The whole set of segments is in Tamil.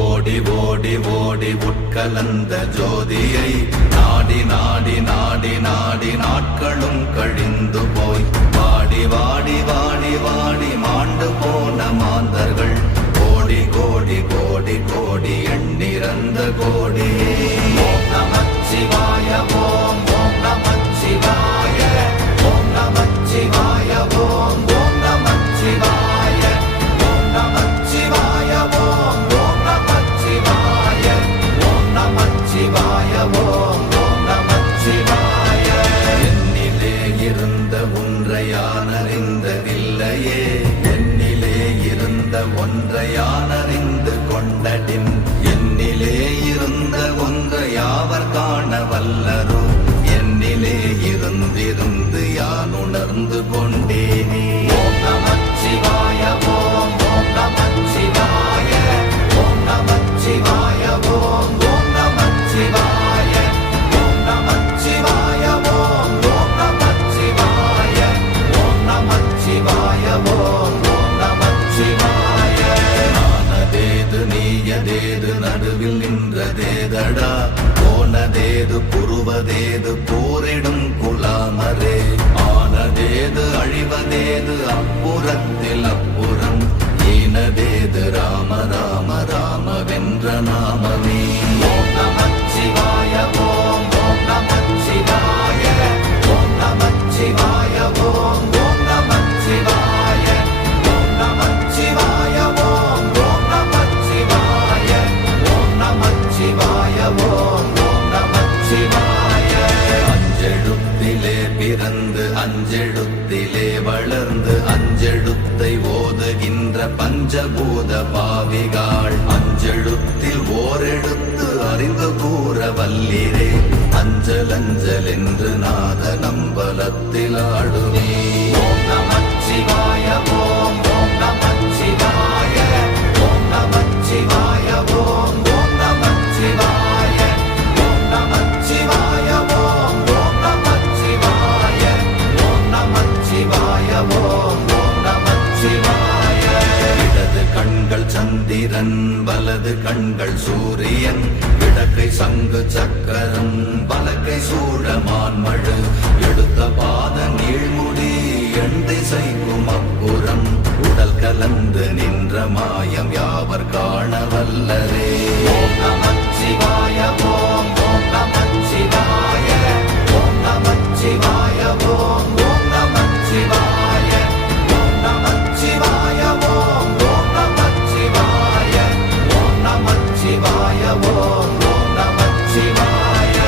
ஓடி ஓடி ஓடி உட்கலந்த ஜோதியை நாடி நாடி நாடி நாடி நாட்களும் கழிந்து போய் வாடி வாடி வாடி வாடி மாண்டு போன மாந்தர்கள் கோடி கோடி கோடி கோடி எண்ணிறந்த கோடி. ஓம் நமச்சிவாய ஓம் ஓம் நமச்சிவாய ஓம் நமச்சிவாய ஓம் ஓம் நமச்சிவாய ஓம் நமச்சிவாய ஓம் ஓம் நமச்சிவாய ஓம் நமச்சிவாய ஓம் ஓம் நமச்சிவாய. என்னிலே இருந்த ஒன்றை யான் அறிந்ததில்லையே, என்னிலே இருந்த ஒன்றை யான் அறிந்து கொண்டடின், என்னிலே இருந்த ஒன்றை யாவர் காண வல்லரோ, என்னிலே இருந்திருந்து யான் உணர்ந்து கொண்டேனே. ஓம் நமச்சிவாய ஓம் ஓம் நமச்சிவாய ஓம் நமச்சிவாய ஓம் ஓம் நமச்சிவாய ஓம் நமச்சிவாய ஓம் ஓம் நமச்சிவாய ஓம் நமச்சிவாய ஓம் ஓம் நமச்சிவாய. ஆனதேது நீயதேது நடுவில் நின்றதேதடா, போனதேது புருவதேது போரிடும் குலாமரே, ஆனதேது அழிவதேது அப்புறத்தில் அப்புறம், ஈனதேது ராம ராம ராம வென்ற நாமமே. ஓம் நமச்சிவாய ஓம் ஓம் நமச்சிவாய ஓம் நமச்சிவாய ஓம் ஓம் நமச்சிவாய ஓம் நமச்சிவாய ஓம் ஓம் நமச்சிவாய ஓம் நமச்சிவாய ஓம் ஓம் நமச்சிவாய. அஞ்செழுத்திலே பிறந்து அஞ்செழுத்திலே வளர்ந்து அஞ்செழுத்தை ஓதுகின்ற பஞ்சபூத பாவிகாள், அஞ்செழுத்தில் ஓரெழுத்து அறிந்து கூற வல்லிரே, அஞ்சல் அஞ்சல் என்று நாத நம்பலத்தில் ஆடுவே. ஓம் நமச்சிவாய ஓம் ஓம் நமச்சிவாய ஓம் நமச்சிவாய ஓம் ஓம் நமச்சிவாய ஓம் நமச்சிவாய ஓம் ஓம் நமச்சிவாய ஓம் நமச்சிவாய ஓம் ஓம் நமச்சிவாய. இடது கண்கள் சந்திரன் வலது கண்கள் சூரியன், இடக்கை சங்கு சக்கரம் வலக்கை சூழமான்மழு, எடுத்த பாத நீழ்முடி எண் திசைக்கும் அப்புறம், உடல் கலந்து நின்ற மாயம் யாவர் காண வல்லரே. ஓம் நமச்சிவாய ஓம் ஓம் நமச்சிவாய ஓம் நமச்சிவாய ஓம் ஓம் நமச்சிவாய ஓம் நமச்சிவாய ஓம் ஓம் நமச்சிவாய ஓம் நமச்சிவாய ஓம் ஓம் நமச்சிவாய.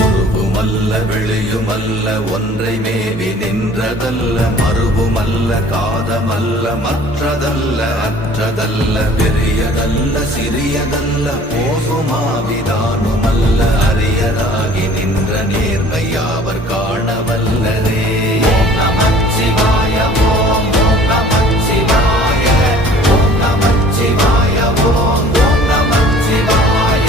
உருவுமல்ல வெளியுமல்ல ஒன்றை மேவி நின்றதல்ல, மறுவுமல்ல காதமல்ல மற்றதல்ல அற்றதல்ல, பெரியதல்ல சிறியதல்ல போகுமாவிதானுமல்ல, அரியராகி நின்ற நேர்மை யாவர் காண வல்லரே. ஓம் நமச்சிவாய ஓம் ஓம் நமச்சிவாய ஓம் நமச்சிவாய ஓம் ஓம் நமச்சிவாய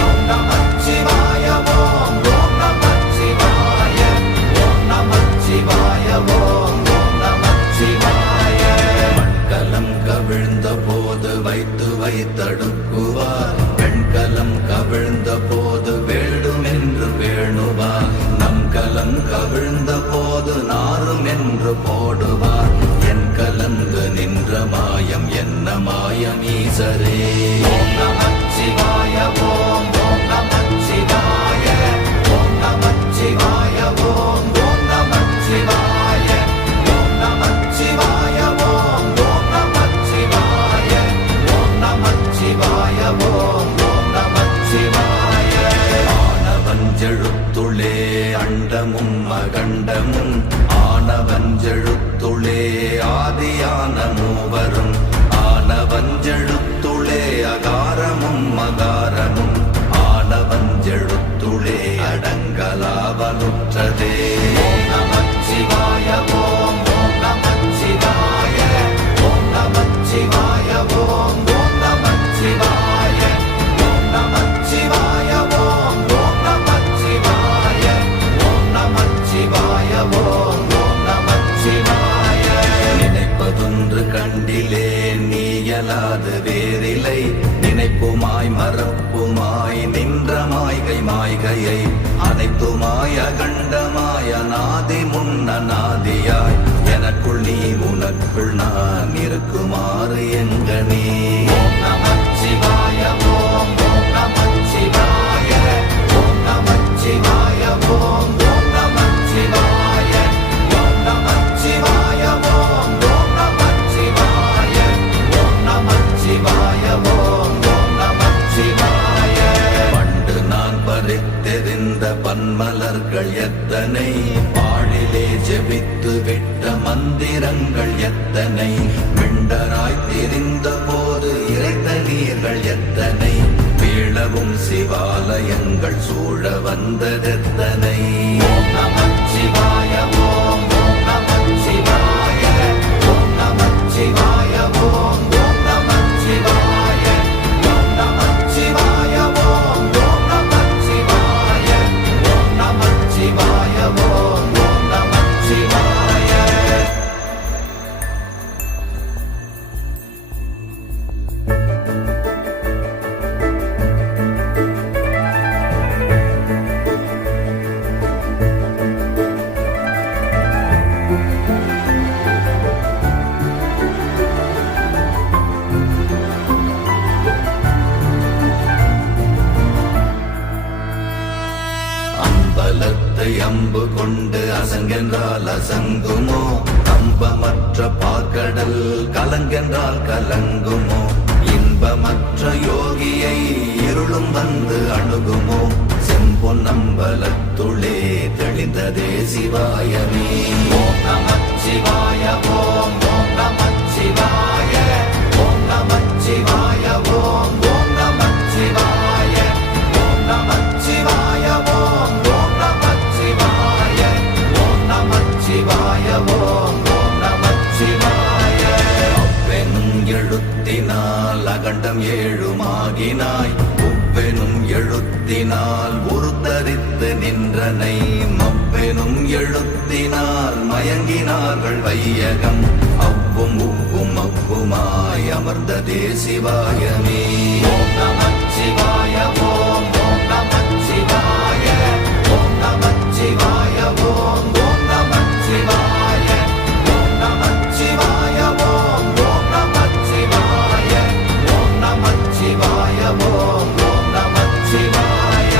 ஓம் நமச்சிவாய ஓம் ஓம் நமச்சிவாய ஓம் நமச்சிவாய ஓம் ஓம் நமச்சிவாய. மண்கலம் கவிழ்ந்த போது வைத்து வைத்தடுக்குவார், பெண்கலம் கவிழ்ந்த போது வேண்டுமென்று வேணுவார், நம் கலம் கவிழ்ந்த போது நாரும் என்று போடுவார், என் கலந்து நின்ற மாயம் என்ன மாயம் ஈசரே. ஓம் நமச்சிவாய ஓம் ஓம் நமச்சிவாய ஓம் நமச்சிவாய ஓம் ஓம் நமச்சிவாய ஓம் நமச்சிவாய ஓம் ஓம் நமச்சிவாய ஓம் நமச்சிவாய ஓம் ஓம் நமச்சிவாய. ஆனவஞ்செழுத்துளே அண்டமும் அகண்டமும், ஆனவஞ்செழுத்துளே ஆதியான மூவரும், ஆனவஞ்செழுத்துளே அகாரமும் மகாரமும் ஆனவஞ்செழுத்துளே அடங்கலாவலுற்றதே. ஓம் நமச்சிவாய ஓம் ஓம் நமச்சிவாய ஓம் நமச்சிவாய ஓம் ஓம் நமச்சிவாய ஓம் நமச்சிவாய ஓம் ஓம் நமச்சிவாய ஓம் நமச்சிவாய ஓம் ஓம் நமச்சிவாய. நினைப்பதொன்று கண்டிலே நீயலாது வேறில்லை, நினைப்புமாய் மறப்புமாய் நின்ற மாய்கை மாய்கையை அனைத்துமாய் அகண்டமாய் அநாதி முன்னநாதியாய் எனக்குள் நீ உனக்குள் நான் இருக்குமாறு எங்கனே. ஓம் நமச்சிவாய ஓம் ஓம் நமச்சிவாய ஓம் நமச்சிவாய ஓம் ஓம் நமச்சிவாய ஓம் நமச்சிவாய ஓம் ஓம் நமச்சிவாய ஓம் நமச்சிவாய ஓம் ஓம் நமச்சிவாய. பண்டு நான் பறித்தெறிந்த பன்மலர்கள் எத்தனை, பாழிலே ஜெபித்து விட்ட மந்திரங்கள் எத்தனை, மிண்டராய் தெரிந்த போது இறைத்த நீர்கள் எத்தனை, வீழவும் சிவாலயங்கள் சூழ வந்ததெத்தனை. ஓம் நமச்சிவாய ஓம் ஓம் நமச்சிவாய ஓம் நமச்சிவாய ஓம் ஓம் நமச்சிவாய ஓம் நமச்சிவாய ஓம் ஓம் நமச்சிவாய ஓம் நமச்சிவாய ஓம் ஓம் நமச்சிவாய. அம்பலத்தை அம்பு கொண்டு அசங்கென்றால் அசங்குமோ, கம்பமற்ற பார்க்கடல் கலங்கென்றால் கலங்குமோ, இன்பமற்ற யோகியை இருளும் வந்து அணுகுமோ, செம்பொன்னம்பலத்துளே தெளிந்ததே சிவாயமே. ஓம் நமச்சிவாய ஓம் ஓம் நமச்சிவாய ஓம் நமச்சிவாய ஓம் ஓம் நமச்சிவாய ஓம் நமச்சிவாய ஓம் ஓம் நமச்சிவாய ஓம் நமச்சிவாய ஓம் ஓம் நமச்சிவாய. அவ்வெனும் எழுத்தினால் அகண்டம் ஏழுமாகினாய், உவ்வெனும் எழுத்தினால் உருத்தரித்து நின்றனை, மவ்வெனும் எழுத்தினால் மயங்கினார்கள் வையகம், அவ்வும் உவ்வும் அவ்வுமாய் அமர்ந்ததே சிவாயமே. ஓம் நமச்சிவாய ஓம் ஓம் நமச்சிவாய ஓம் நமச்சிவாய ஓம் ஓம் நமச்சிவாய ஓம் நமச்சிவாய ஓம் ஓம் நமச்சிவாய ஓம் நமச்சிவாய ஓம் ஓம் நமச்சிவாய.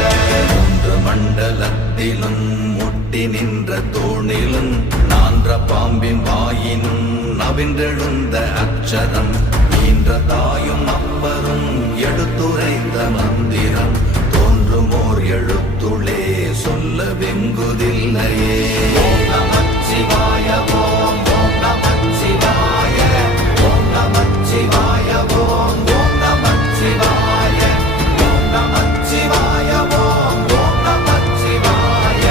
மூன்று மண்டலத்திலும் முட்டி நின்ற தூணிலும் நான்ற பாம்பின் வாயினும் நவின்றெழுந்த அக்ஷரம், ஈன்ற தாயும் அப்பரும் எடுத்துரைந்த மந்திரம், தோன்றுமோர் எழுத்துளே சொல்ல வெங்குதில்லையே. ஓம் நமச்சிவாய ஓம் ஓம் நமச்சிவாய ஓம் நமச்சிவாய ஓம் ஓம் நமச்சிவாய ஓம் நமச்சிவாய ஓம் ஓம் நமச்சிவாய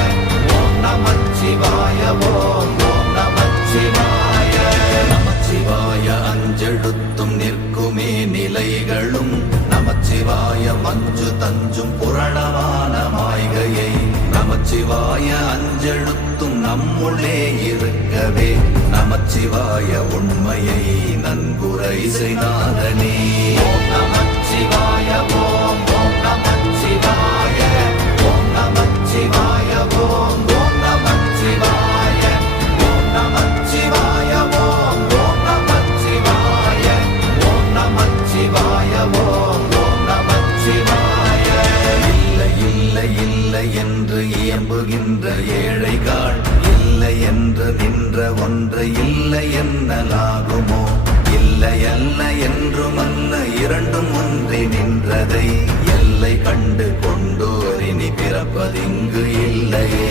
ஓம் நமச்சிவாய ஓம் ஓம் நமச்சிவாய. நமச்சிவாய அஞ்செழுத்தும் நிற்குமே நிலைகளும், நமச்சிவாய மஞ்சு தஞ்சும் புரணமான மாய்கையை, நமச்சிவாய அஞ்செழுத்தும் நம்முள்ளே இருக்கவே, நமச்சிவாய உண்மையை நன்குரை செய்தாதனே. ஓம் நமச்சிவாய ஓம் ஓம் நமச்சிவாய ஓம் நமச்சிவாய ஓம் ஓம் நமச்சிவாய ஓம் நமச்சிவாய ஓம் ஓம் நமச்சிவாய ஓம் நமச்சிவாய ஓம் ஓம் நமச்சிவாய. இல்லை இல்லை இல்லை என்று இயம்புகின்ற ஏழைகள், இல்லை என்று நின்ற ஒன்றை இல்லை என்னலாகுமோ, இல்லை அல்ல என்றுமல்ல இரண்டும் ஒன்றி நின்றதை எல்லை கண்டு கொண்டோர் இனி பிறப்பதிங்கு இல்லையே.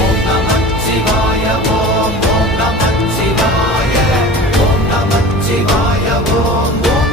ஓம் நமச்சிவாய ஓம் ஓம் நமச்சிவாய ஓம் நமச்சிவாய ஓம் ஓம்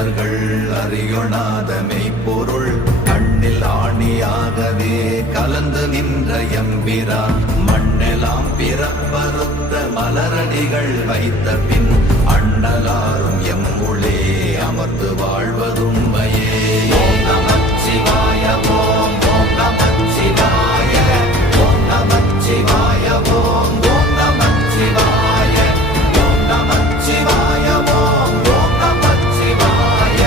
தேவர்கள் அறியொணாத மெய்ப்பொருள் கண்ணில் ஆணியாகவே கலந்து நின்ற எம்பிரா மண்ணெல்லாம் பிறப்பறுத்த மலரடிகள் வைத்த பின் அண்ணலாரும் எம்முளே அமர்ந்து வாழ்வதும்மையே. ஓம் நமச்சிவாய ஓம் ஓம் நமச்சிவாய ஓம் நமச்சிவாய ஓம் ஓம் நமச்சிவாய ஓம் நமச்சிவாய ஓம் ஓம் நமச்சிவாய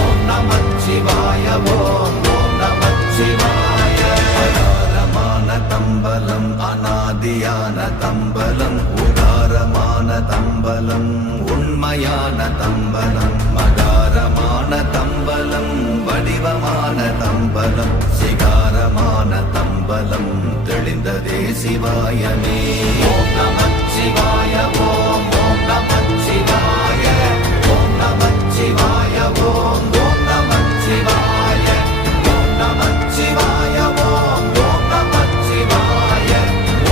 ஓம் நமச்சிவாய ஓம் ஓம் நமச்சிவாய. அகாரமான தம்பலம் அநாதியான தம்பலம் உதாரமான தம்பலம் உண்மையான தம்பலம் மகாரமான தம்பலம் வடிவமான தம்பலம் சிகாரமான தம்பலம் தெளிந்ததே சிவாயமே. ஓம் நமச்சிவாய ஓம் ஓம் நமச்சிவாய ஓம் நமச்சிவாய ஓம் ஓம் நமச்சிவாய ஓம் நமச்சிவாய ஓம் ஓம் நமச்சிவாய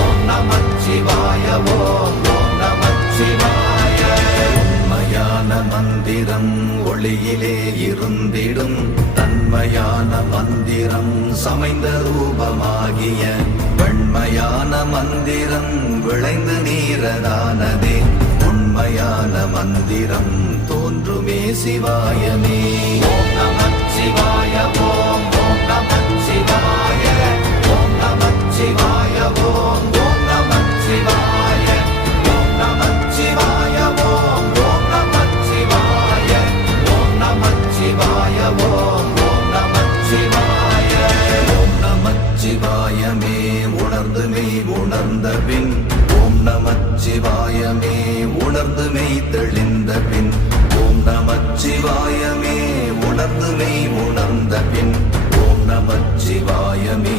ஓம் நமச்சிவாய ஓம் ஓம் நமச்சிவாய. உண்மையான மந்திரம் ஒளியிலே இருந்திடும் தன்மையான மந்திரம் சமைந்த ரூபமாகிய வெண்மையான மந்திரம் விளைந்து நீரதானதே உண்மையான மந்திரம் தோன்றுமே சிவாயமே. ஓம் நமச்சிவாய ஓம் ஓம் நமச்சிவாய ஓம் நமச்சிவாய ஓம் ஓம் நமச்சிவாய ஓம் நமச்சிவாய ஓம் ஓம் நமச்சிவாய ஓம் நமச்சிவாய ஓம் ஓம் நமச்சிவாய. ஓம் நமச்சிவாயமே உணர்ந்து மெய் உணர்ந்த பின் ஓம் நமச்சிவாயமே உணர்ந்து மெய் தெளிந்த பின் ஓம் நமச்சிவாயமே உணர்ந்து மெய் உணர்ந்த பின் ஓம் நமச்சிவாயமே